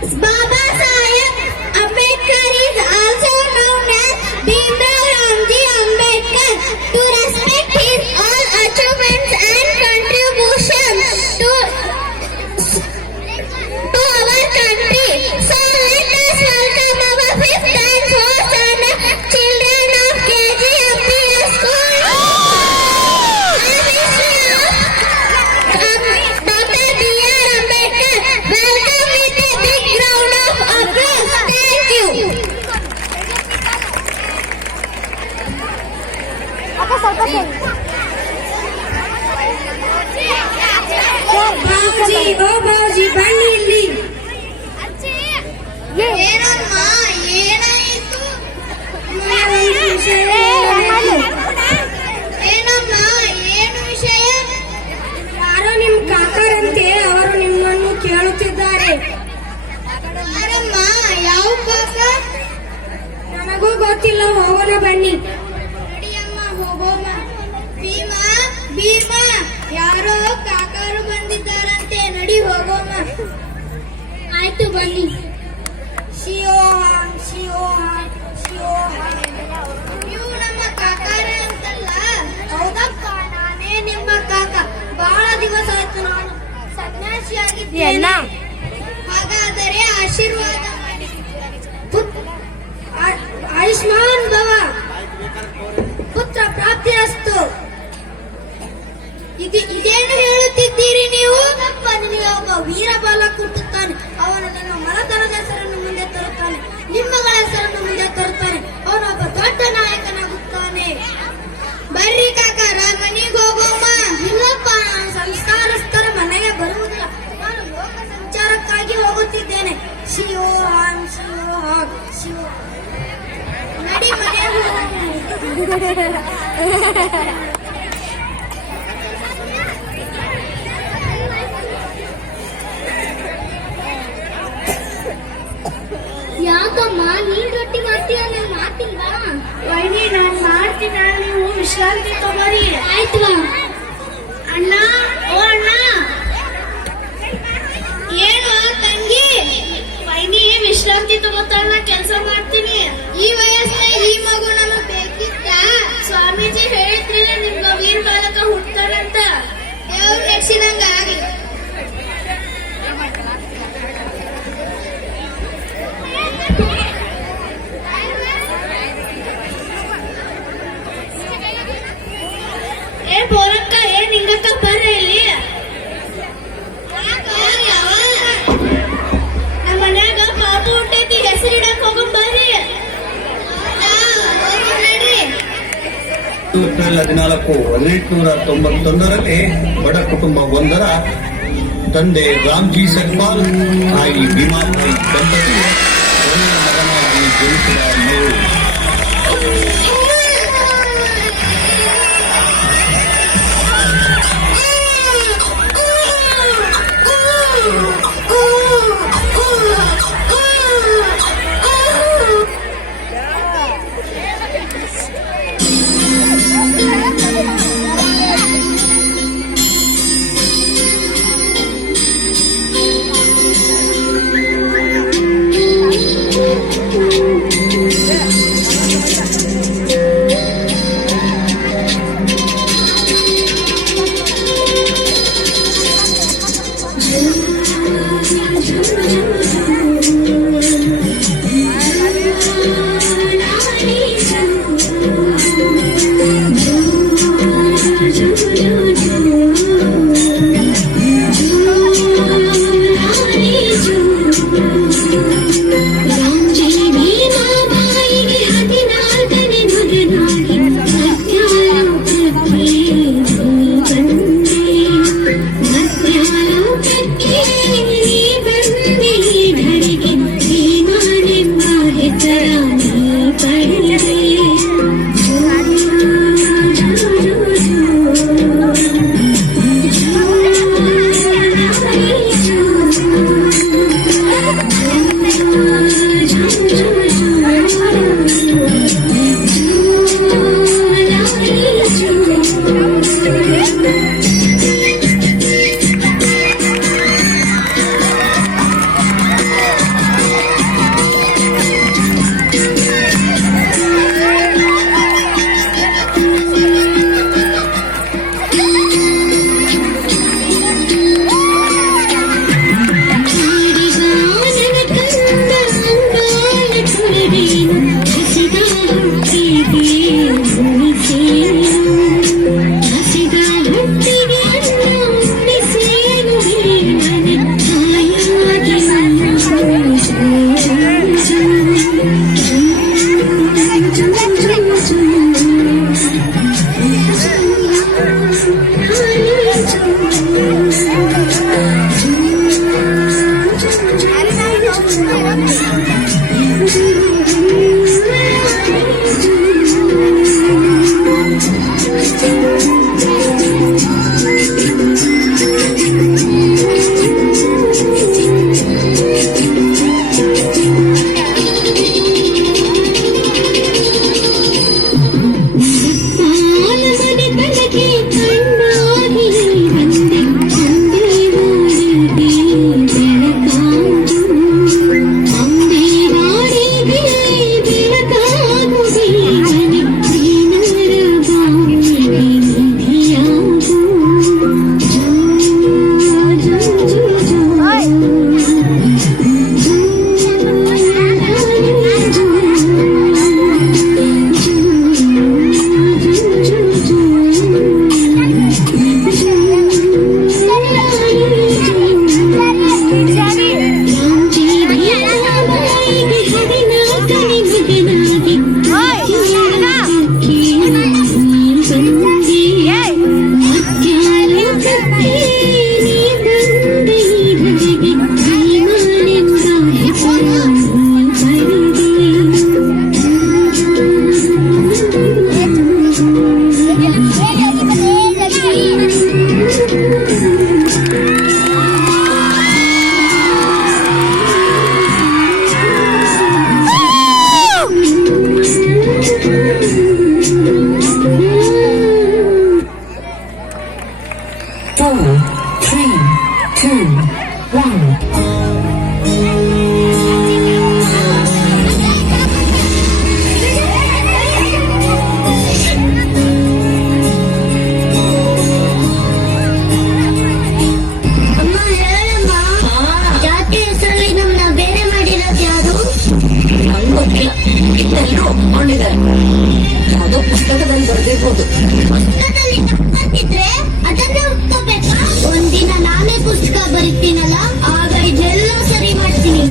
Baba Saheb Ambedkar is also known as Bhimrao Ramji Ambedkar. To respect his all achievements and contributions to our country. So let us welcome our fifth and fourth standard children of KGMPS school. Dr. B.R. Ambedkar. Welcome with a big round of applause. Thank you. Babuji ಓ ಬಾಬುಜಿ ಬನ್ನಿ ಇಲ್ಲಿ. ಏನಮ್ಮ ಏನಾಯಿತು? ಏನಮ್ಮ ಏನು ವಿಷಯ? ಯಾರೋ ನಿಮ್ ಕಾಕರಂತೆ, ಅವರು ನಿಮ್ಮನ್ನು ಕೇಳುತ್ತಿದ್ದಾರೆ. ಯಾರಮ್ಮ? ಯಾವ ಪಾಪ? ನನಗೂ ಗೊತ್ತಿಲ್ಲ, ಹೋಗೋಣ ಬನ್ನಿ. ನಡಿಯಮ್ಮ ಹೋಗೋಮ. ಭೀಮಾ ಭೀಮಾ, ಯಾರೋ ಕಾಕರು ಬಂದಿದ್ದಾರಂತೆ, ನಡಿ ಹೋಗೋಮ. ಆಯ್ತು ಬನ್ನಿ. ಶಿವೋಹಂ ಶಿವೋಹಂ ಶಿವೋಹಂ. ನೀವು ನಮ್ಮ ಕಾಕಾರೆ ಅಂತಲ್ಲ? ಹೌದಪ್ಪ, ನಾನೇ ನಿಮ್ಮ ಕಾಕ. ಬಹಳ ದಿವಸ ಆಯ್ತು ನಾನು ಸನ್ಯಾಸಿಯಾಗಿದ್ದೇನೆ. ಹಾಗಾದರೆ ಆಶೀರ್ವಾದ ಮಾಡಿ. ಆಯುಷ್ಮಾನ್ ಭವ, ಪುತ್ರ ಪ್ರಾಪ್ತಿರಸ್ತು. ಇದೇನು ಹೇಳುತ್ತಿದ್ದೀರಿ ನೀವು? ಅಪ್ಪ, ನಿನಗೆ ಒಬ್ಬ ವೀರ ಬಾಲ ಹುಟ್ಟುತ್ತಾನೆ. ಅವನು ನಿಮ್ಮ ಮನತನದ ಹೆಸರನ್ನು ಮುಂದೆ ತರುತ್ತಾನೆ, ನಿಮ್ಮಗಳ ಹೆಸರನ್ನು ಮುಂದೆ ತರುತ್ತಾನೆ. ಅವನೊಬ್ಬ ದೊಡ್ಡ ನಾಯಕನಾಗುತ್ತಾನೆ. ಬರ್ರಿ ಕಾಕಾರ, ಮನೆಗೆ ಹೋಗೋಮ್ಮ. ಇಲ್ಲಪ್ಪ, ನಾನು ಸಂಸ್ಕಾರಸ್ಥರ ಮನೆಗೆ ಬರುವುದಿಲ್ಲ. ನಾನು ಲೋಕ ಸಂಚಾರಕ್ಕಾಗಿ ಹೋಗುತ್ತಿದ್ದೇನೆ. ಶಿವೋಹಂ ಶಿವೋಹಂ ಶಿವ. ನಡಿ ಮನೆಗೆ ಹೋಗೋಣ. ಯಾಕಮ್ಮ ನೀನ್ ರೊಟ್ಟಿ ಮಾಡ್ತೀಯ, ನಾನು ಮಾಡ್ತಿಲ್ವಾ? ವೈನಿ, ನಾನು ಮಾಡ್ತೀನಿ, ನೀವು ವಿಶ್ರಾಂತಿ ತಗೋರಿ. ಆಯ್ತು ಅಣ್ಣ, ಓ ಅಣ್ಣ. ಏನು ತಂಗಿ? ವೈನಿ ವಿಶ್ರಾಂತಿ ತಗೋತಾಳ, ಕೆಲಸ ಮಾಡ್ತೀನಿ. ಈ ವಯಸ್ಸಿನ ಈ ಮಗು ನಮಗ್ ಬೇಕಿತ್ತ? ಸ್ವಾಮೀಜಿ ಹೇಳಿದ್ರಿಲ್ಲ ನಿಮ್ಗ ವೀರ ಬಾಲಕ ಹುಡ್ತಾರಂತ. ದೇವ್ರು ರಕ್ಷಿದಂಗ ಆಗ್ಲಿ. ಏ ಬೋರಕ್ಕ, ಏ ನಿಂಗಕ್ಕ, ಬರ್ರಿ ಇಲ್ಲಿ. ನಮ್ಮ ಮನ್ಯಾಗ ಪಾಪು ಹುಟ್ಟೈತಿ, ಹೆಸರಿಡಕ್ ಹೋಗಂ ಬರ್ರಿ. ಏಪ್ರಿಲ್ 14, 1891ರಲ್ಲಿ ಬಡ ಕುಟುಂಬ ಒಂದರ ತಂದೆ ರಾಮ್ಜಿ ಸಕ್ಪಾಲ್, ತಾಯಿ ಭೀಮಾಬಾಯಿ ದಂಪತಿ ಕೊನೆಯ ಮಗನಾಗಿ ಜನಿಸಿದ ಇವರು. ಎಲ್ಲರೂ ಒಪ್ಕೊಂಡಿದ್ದಾರೆ. ಯಾವುದೋ ಪುಸ್ತಕದಲ್ಲಿ ಬರೆದಿರ್ಬೋದು. ಪುಸ್ತಕದಲ್ಲಿ ತಪ್ಪಿದ್ರೆ ಅದನ್ನೇ ಒಪ್ಕೋಬೇಕಾ? ಒಂದಿನ ನಾನೇ ಪುಸ್ತಕ ಬರೀತೀನಲ್ಲ, ಆಗ ಇದೆಲ್ಲ ಸರಿ ಮಾಡ್ತೀನಿ.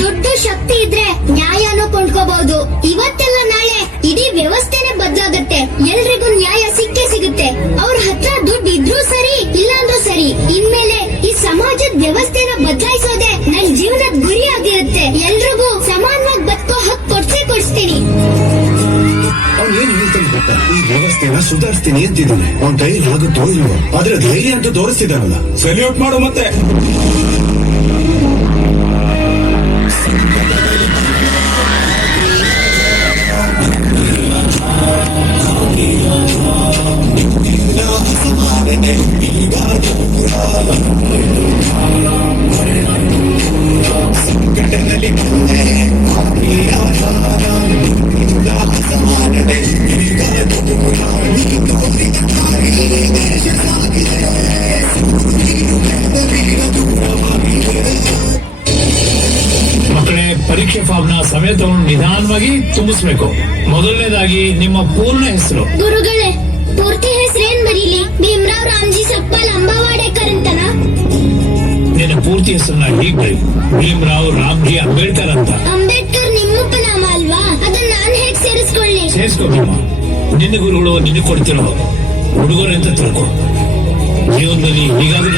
ದುಡ್ಡು ಶಕ್ತಿ ಇದ್ರೆ ನ್ಯಾಯನೂ ಕೊಂಡ್ಕೋಬಹುದು. ಇವತ್ತೆಲ್ಲ ನಾಳೆ ಇಡೀ ವ್ಯವಸ್ಥೆನೆ ಬದಲಾಗುತ್ತೆ. ಎಲ್ರಿಗೂ ನ್ಯಾಯ ಸಿಕ್ಕೇ ಸಿಗುತ್ತೆ. ಅವ್ರ ಹತ್ರ ದುಡ್ಡು ಇದ್ರೂ ಸರಿ, ಇಲ್ಲಾಂದ್ರೂ ಸರಿ. ಇನ್ಮೇಲೆ ಈ ಸಮಾಜದ ವ್ಯವಸ್ಥೆನ ಬದಲಾಯಿಸೋದೆ ನನ್ ಜೀವನದ ಗುರಿ ಆಗಿರುತ್ತೆ. ಎಲ್ರಿಗೂ ಸಮಾನವಾಗಿ ಬದುಕೋ ಹಕ್ಕು ಕೊಡ್ಸ್ತೀನಿ. ಅವ್ನು ಏನ್ ಹೇಳ್ತಾನೆ ಗೊತ್ತಾ? ಈ ವ್ಯವಸ್ಥೆನ ಸುಧಾರಿಸ್ತೀನಿ ಅಂತಿದ್ದಾನೆ. ಅವ್ನ ಧೈರ್ಯ ಆಗುತ್ತೋ ಇಲ್ವೋ, ಆದ್ರೆ ಧೈರ್ಯ ಅಂತ ತೋರಿಸ್ತಿದ್ದಾನಲ್ಲ, ಸಲ್ಯೂಟ್ ಮಾಡು ಮತ್ತೆ. ಮಕ್ಕಳೇ, ಪರೀಕ್ಷೆ ಫಾರ್ಮ್ನ ಸಮಯ ತಗೊಂಡು ನಿಧಾನವಾಗಿ ತುಂಬಿಸ್ಬೇಕು. ಮೊದಲನೇದಾಗಿ ನಿಮ್ಮ ಪೂರ್ಣ ಹೆಸರು. ಗುರುಗಳೇ, ಪೂರ್ತಿ ಹೆಸರೇನ್ ಬರೀಲಿ? ಭೀಮರಾವ್ ರಾಮ್ಜಿ ಸಕ್ಪಾಲ್ ಅಂಬಾವಾಡೇಕರ್ ಅಂತನಾ? ನಿನ್ನ ಪೂರ್ತಿ ಹೆಸರನ್ನ ಹೀಗೆ ಬರೀ: ಭೀಮರಾವ್ ರಾಮ್ಜಿ ಅಂಬೇಡ್ಕರ್ ಅಂತ. ಅಂಬೇಡ್ಕರ್ ನಿಮ್ಮಪ್ಪ ನಾಮ ಅಲ್ವಾ? ಅದನ್ನ ನಾನ್ ಹೇಗ್ ಸೇರಿಸ್ಕೊಳ್ಳಿ? ಸೇರಿಸ್ಕೋಬೇಕಮ್ಮ. ನಿನ್ನ ಗುರುಗಳು ನಿನಗೆ ಕೊಡ್ತಿರೋ ಉಡುಗೊರೆ ಅಂತ ತಿಳ್ಕೊ. ಜೀವನದಲ್ಲಿ ಹೀಗಾದ್ರೂ